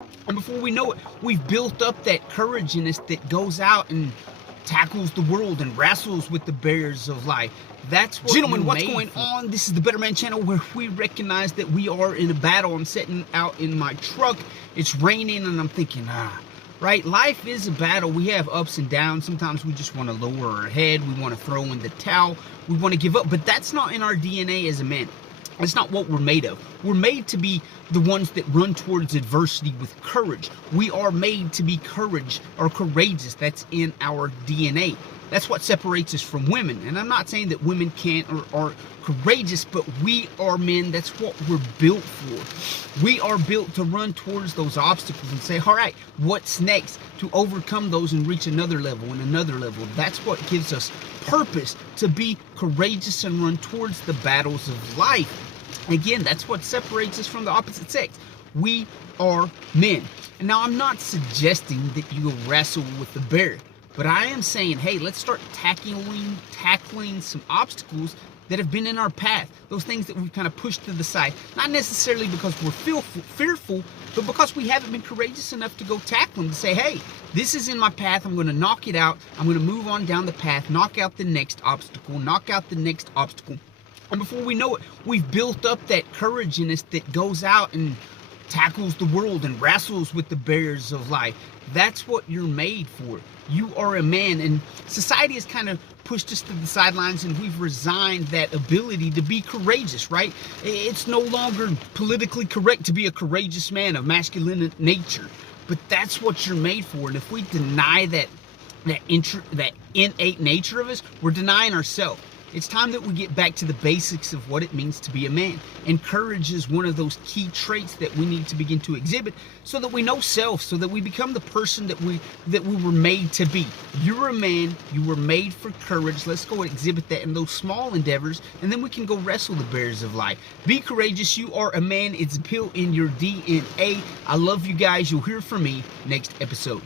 And before we know it, we've built up that courage in us that goes out and tackles the world and wrestles with the barriers of life. That's what Gentlemen, what's going on? This is the Better Man channel, where we recognize that we are in a battle. I'm sitting out in my truck. It's raining and I'm thinking, right? Life is a battle. We have ups and downs. Sometimes we just want to lower our head. We want to throw in the towel. We want to give up. But that's not in our DNA as a man. That's not what we're made of. We're made to be the ones that run towards adversity with courage. We are made to be courageous. That's in our DNA. That's what separates us from women. And I'm not saying that women can't or aren't courageous, but we are men. That's what we're built for. We are built to run towards those obstacles and say, all right, what's next? To overcome those and reach another level and another level. That's what gives us purpose, to be courageous and run towards the battles of life. Again, that's what separates us from the opposite sex. We are men. And now I'm not suggesting that you go wrestle with the bear, but I am saying, hey, let's start tackling some obstacles that have been in our path. Those things that we've kind of pushed to the side. Not necessarily because we're fearful, but because we haven't been courageous enough to go tackle them, to say, hey, this is in my path. I'm going to knock it out. I'm going to move on down the path, knock out the next obstacle, knock out the next obstacle. And before we know it, we've built up that courage in us that goes out and tackles the world and wrestles with the barriers of life. That's what you're made for. You are a man, and society has kind of pushed us to the sidelines, and we've resigned that ability to be courageous, right? It's no longer politically correct to be a courageous man of masculine nature, but that's what you're made for. And if we deny that innate nature of us, we're denying ourselves. It's time that we get back to the basics of what it means to be a man. And courage is one of those key traits that we need to begin to exhibit, so that we know self, so that we become the person that we were made to be. You're a man, you were made for courage. Let's go exhibit that in those small endeavors, and then we can go wrestle the bears of life. Be courageous. You are a man. It's built in your DNA. I love you guys. You'll hear from me next episode.